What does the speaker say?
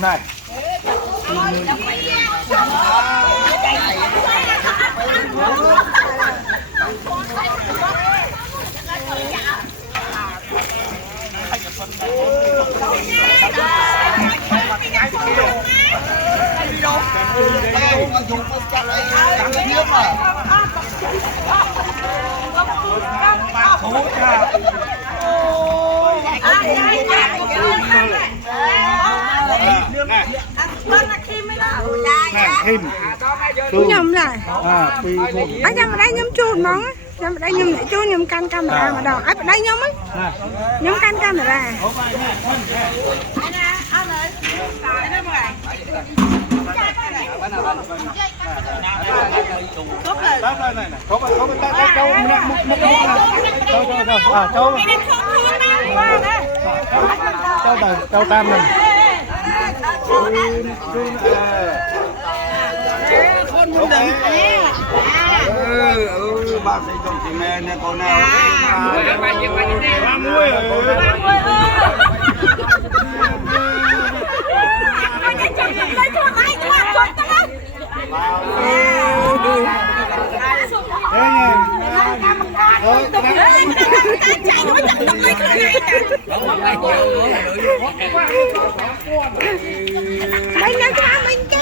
này nhầm lại anh nhầm ở đây nhầm chuột món nhầm ở đây nhầm để chú nhầm căn camera mà đâu ở đây nhầm ấy nhầm căn camera châu tam này bác sĩ trong chị mẹ nè con nào đây là cho mình